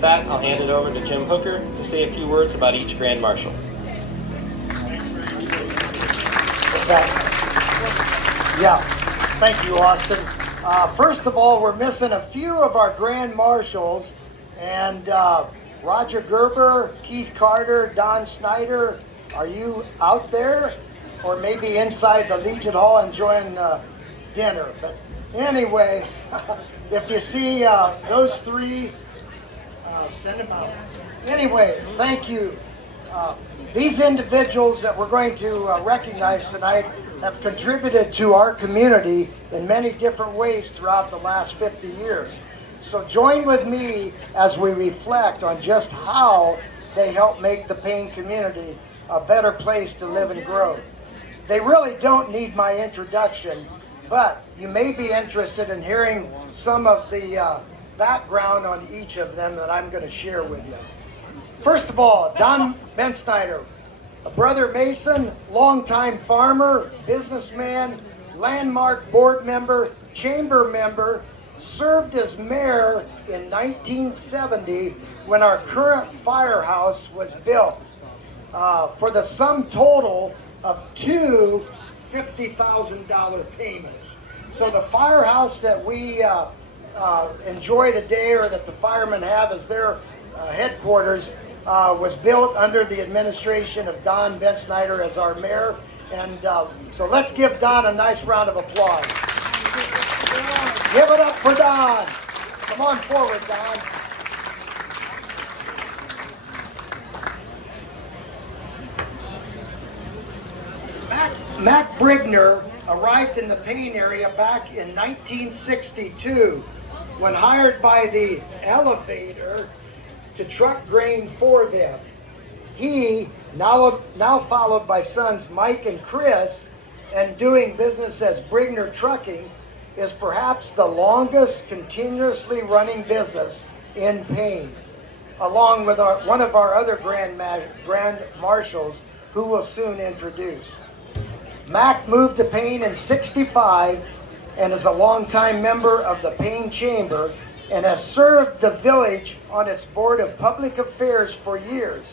with that, I'll hand it over to Jim Hooker to say a few words about each Grand Marshal. Yeah, thank you, Austin. First of all, we're missing a few of our Grand Marshals, and Roger Gerber, Keith Carter, Don Snyder, are you out there? Or maybe inside the Legion Hall enjoying dinner. But anyway, if you see those three, send them out. Anyway, thank you. These individuals that we're going to recognize tonight have contributed to our community in many different ways throughout the last 50 years. So join with me as we reflect on just how they help make the Payne community a better place to live and grow. They really don't need my introduction, but you may be interested in hearing some of the background on each of them that I'm going to share with you. First of all, Don Bensnyder, a brother Mason, longtime farmer, businessman, landmark board member, chamber member, served as mayor in 1970 when our current firehouse was built for the sum total of two $50,000 payments. So the firehouse that we enjoy today, or that the firemen have as their headquarters, was built under the administration of Don Bensnyder as our mayor. And so let's give Don a nice round of applause. Give it up for Don. Come on forward, Don. Mac Brigner arrived in the Payne area back in 1962 when hired by the elevator to truck grain for them. He, now followed by sons Mike and Chris, and doing business as Brigner Trucking, is perhaps the longest continuously running business in Payne, along with one of our other Grand Marshals, who we'll soon introduce. Mac moved to Payne in '65 and is a longtime member of the Payne Chamber and has served the village on its Board of Public Affairs for years.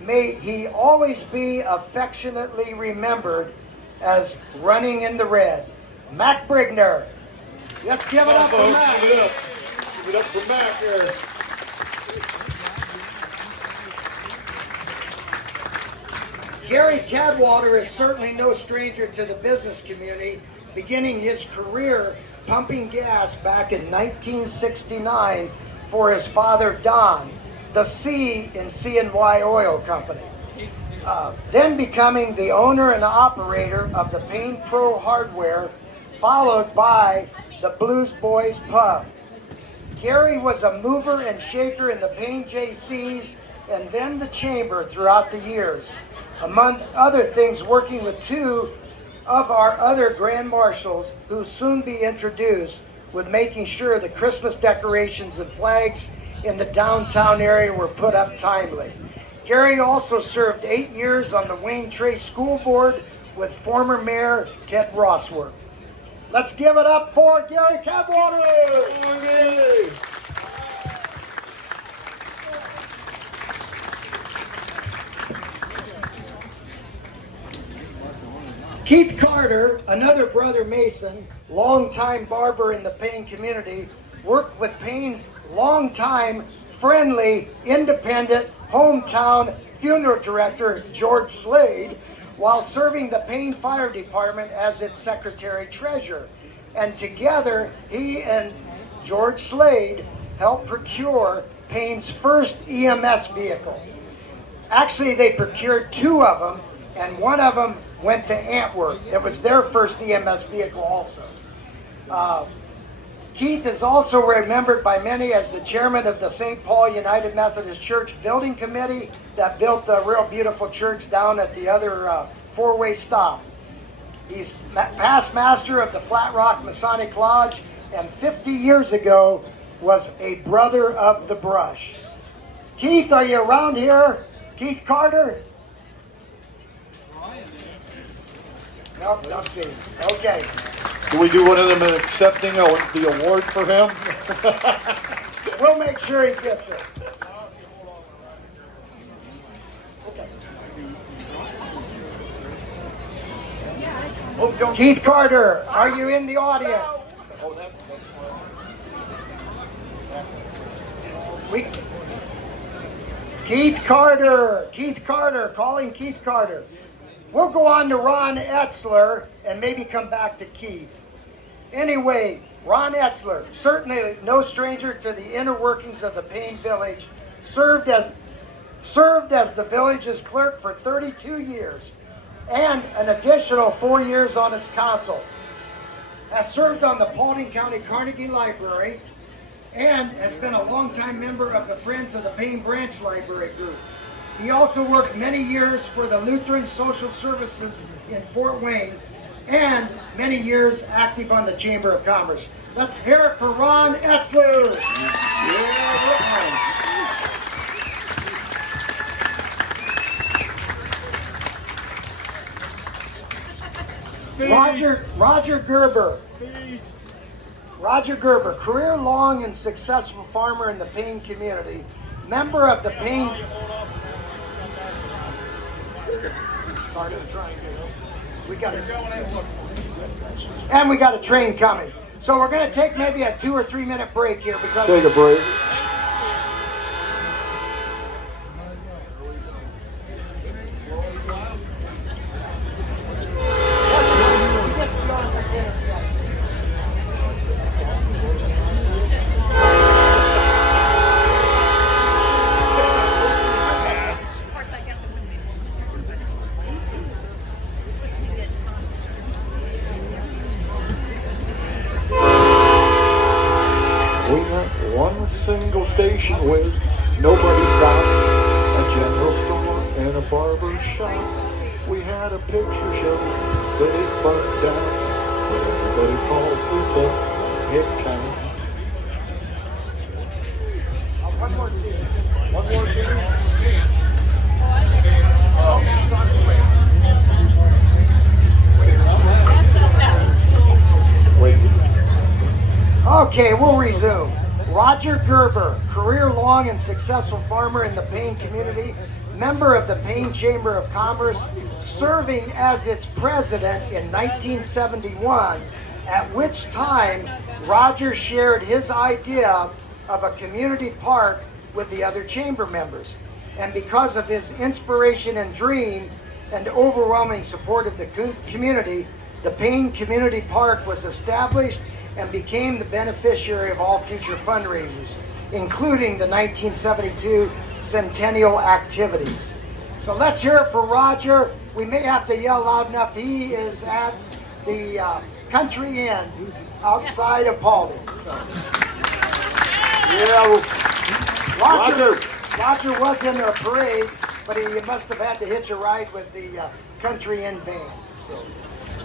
May he always be affectionately remembered as running in the red. Mac Brigner. Let's give it up for Mac. Give it up. Give it up for Mac here. Gary Cadwater is certainly no stranger to the business community, beginning his career pumping gas back in 1969 for his father Don, the C in C&Y Oil Company. Then becoming the owner and operator of the Payne Pro Hardware, followed by the Blues Boys Pub. Gary was a mover and shaker in the Payne JCs and then the Chamber throughout the years, among other things working with two of our other Grand Marshals who soon be introduced, with making sure the Christmas decorations and flags in the downtown area were put up timely. Gary also served 8 years on the Wayne Trace School Board with former Mayor Ted Rossworth. Let's give it up for Gary Cadwater! Keith Carter, another brother Mason, longtime barber in the Payne community, worked with Payne's longtime, friendly, independent, hometown funeral director, George Slade, while serving the Payne Fire Department as its secretary-treasurer. And together, he and George Slade helped procure Payne's first EMS vehicle. Actually, they procured two of them, and one of them went to Antwerp. It was their first EMS vehicle also. Keith is also remembered by many as the chairman of the St. Paul United Methodist Church Building Committee that built the real beautiful church down at the other four-way stop. He's past master of the Flat Rock Masonic Lodge, and 50 years ago was a brother of the brush. Keith, are you around here? Keith Carter? Nope, don't see. Okay. Do we do one of them accepting the award for him? We'll make sure he gets it. Keith Carter, are you in the audience? Keith Carter, calling Keith Carter. We'll go on to Ron Etzler and maybe come back to Keith. Anyway, Ron Etzler, certainly no stranger to the inner workings of the Payne Village, served as the village's clerk for 32 years and an additional 4 years on its council. Has served on the Paulding County Carnegie Library and has been a longtime member of the Friends of the Payne Branch Library Group. He also worked many years for the Lutheran Social Services in Fort Wayne and many years active on the Chamber of Commerce. Let's hear it for Ron Etzler. Roger Gerber. Roger Gerber, career-long and successful farmer in the Payne community, member of the Payne. We got a train coming. So we're going to take maybe a 2 or 3 minute break here because. Take a break. One single station with nobody stopped, a general store and a barber shop. We had a picture show, but it burnt down, but everybody calls this a hit town. One more scene. Wait. Okay, we'll resume. Roger Gerber, career-long and successful farmer in the Payne community, member of the Payne Chamber of Commerce, serving as its president in 1971, at which time Roger shared his idea of a community park with the other chamber members. And because of his inspiration and dream and overwhelming support of the community, the Payne Community Park was established and became the beneficiary of all future fundraisers, including the 1972 centennial activities. So let's hear it for Roger. We may have to yell loud enough. He is at the Country Inn outside of Paulding. So. Yeah, Roger was in a parade, but he must have had to hitch a ride with the Country Inn band. So.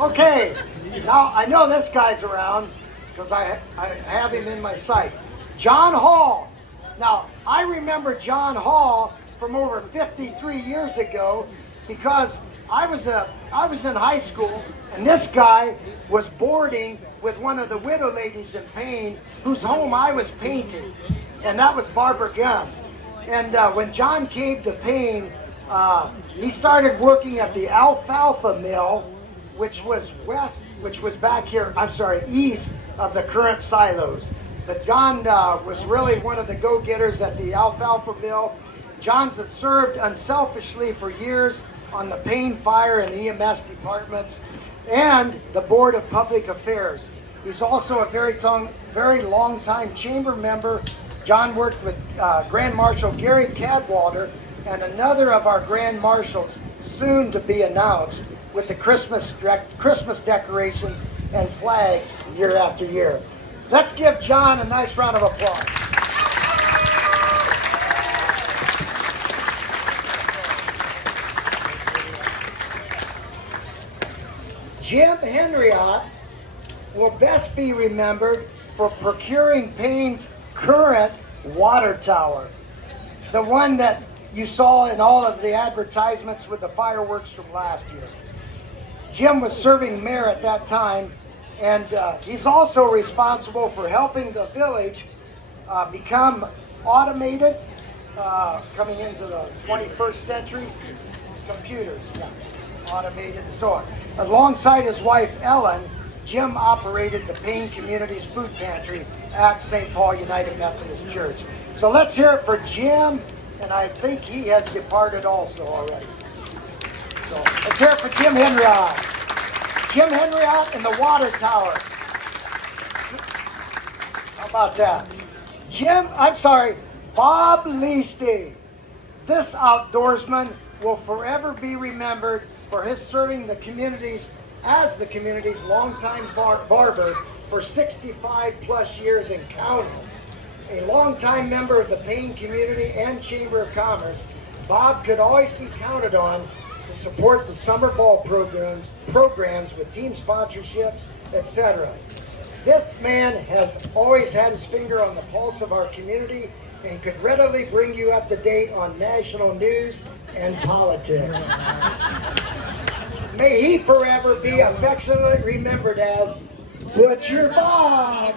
Okay, now I know this guy's around because I have him in my sight. John Hall. Now, I remember John Hall from over 53 years ago because I was in high school and this guy was boarding with one of the widow ladies in Payne whose home I was painting, and that was Barbara Gunn. And when John came to Payne, he started working at the alfalfa mill, which was back here, east of the current silos. But John was really one of the go-getters at the alfalfa mill. John's has served unselfishly for years on the Payne Fire and EMS departments and the Board of Public Affairs. He's also a very long-time chamber member. John worked with Grand Marshal Gary Cadwallader and another of our Grand Marshals, soon to be announced, with the Christmas decorations and flags year after year. Let's give John a nice round of applause. Jim Henriot will best be remembered for procuring Payne's current water tower, the one that you saw in all of the advertisements with the fireworks from last year. Jim was serving mayor at that time, and he's also responsible for helping the village become automated, coming into the 21st century. Computers, yeah, automated and so on. Alongside his wife Ellen, Jim operated the Payne Community's food pantry at St. Paul United Methodist Church. So let's hear it for Jim, and I think he has departed also already. So let's hear it for Jim Henriot. Jim Henriot in the water tower. How about that? Bob Leasty. This outdoorsman will forever be remembered for his serving the communities as the community's longtime barber for 65 plus years and counting. A longtime member of the Payne community and Chamber of Commerce, Bob could always be counted on to support the summer ball programs with team sponsorships, etc. This man has always had his finger on the pulse of our community and could readily bring you up to date on national news and politics. May he forever be affectionately remembered as Butcher Bob.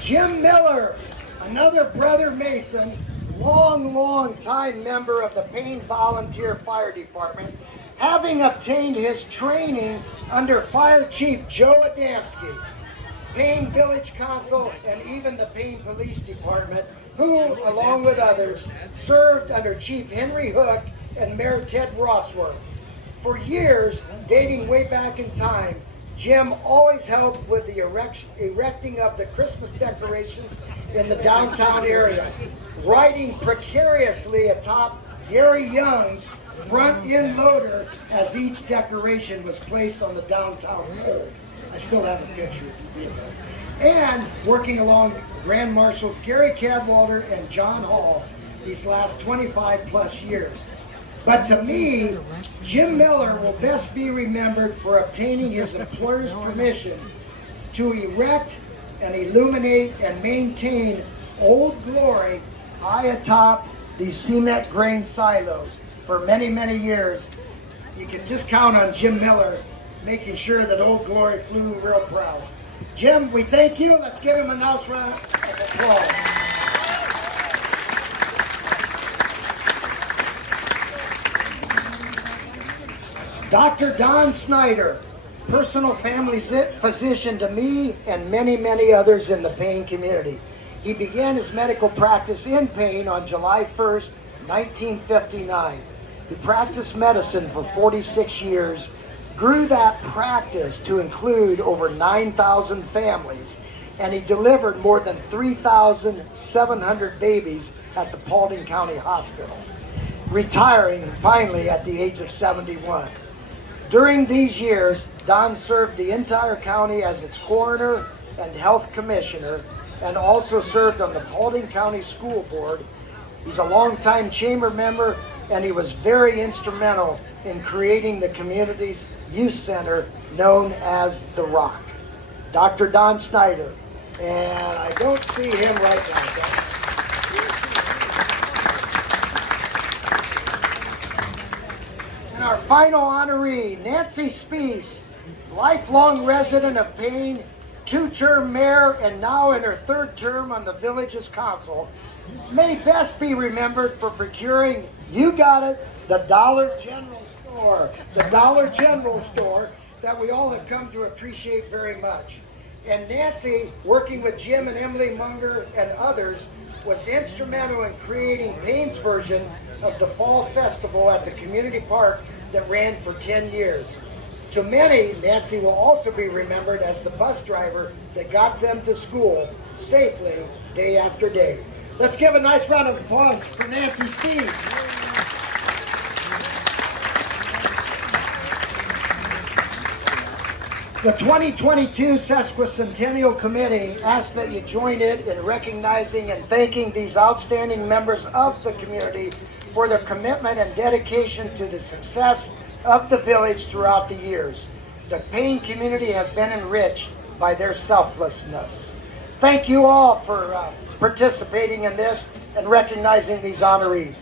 Jim Miller, another brother Mason, long time member of the Payne Volunteer Fire Department, having obtained his training under Fire Chief Joe Adamski, Payne Village Council, and even the Payne Police Department, who, along with others, served under Chief Henry Hook and Mayor Ted Rossworth. For years, dating way back in time, Jim always helped with the erecting of the Christmas decorations in the downtown area, riding precariously atop Gary Young's front end loader as each decoration was placed on the downtown pole. I still have a picture. And working along Grand Marshals Gary Cadwalder and John Hall these last 25 plus years. But to me, Jim Miller will best be remembered for obtaining his employer's permission to erect and illuminate and maintain Old Glory high atop these cement grain silos for many years. You can just count on Jim Miller making sure that Old Glory flew real proud. Jim, we thank you. Let's give him a nice round of applause. Dr. Don Snyder, personal family physician to me and many others in the Payne community. He began his medical practice in Payne on July 1st, 1959. He practiced medicine for 46 years, grew that practice to include over 9,000 families, and he delivered more than 3,700 babies at the Paulding County Hospital, retiring finally at the age of 71. During these years, Don served the entire county as its coroner and health commissioner, and also served on the Paulding County School Board. He's a longtime chamber member, and he was very instrumental in creating the community's youth center known as The Rock. Dr. Don Snyder, and I don't see him right now. And our final honoree, Nancy Spees, lifelong resident of Payne, two-term mayor, and now in her third term on the village's council, may best be remembered for procuring, you got it, the Dollar General store. The Dollar General store that we all have come to appreciate very much. And Nancy, working with Jim and Emily Munger and others, was instrumental in creating Payne's version of the Fall Festival at the community park that ran for 10 years. To many, Nancy will also be remembered as the bus driver that got them to school safely day after day. Let's give a nice round of applause for Nancy Spees. The 2022 Sesquicentennial Committee asks that you join it in recognizing and thanking these outstanding members of the community for their commitment and dedication to the success of the village throughout the years. The Payne community has been enriched by their selflessness. Thank you all for participating in this and recognizing these honorees.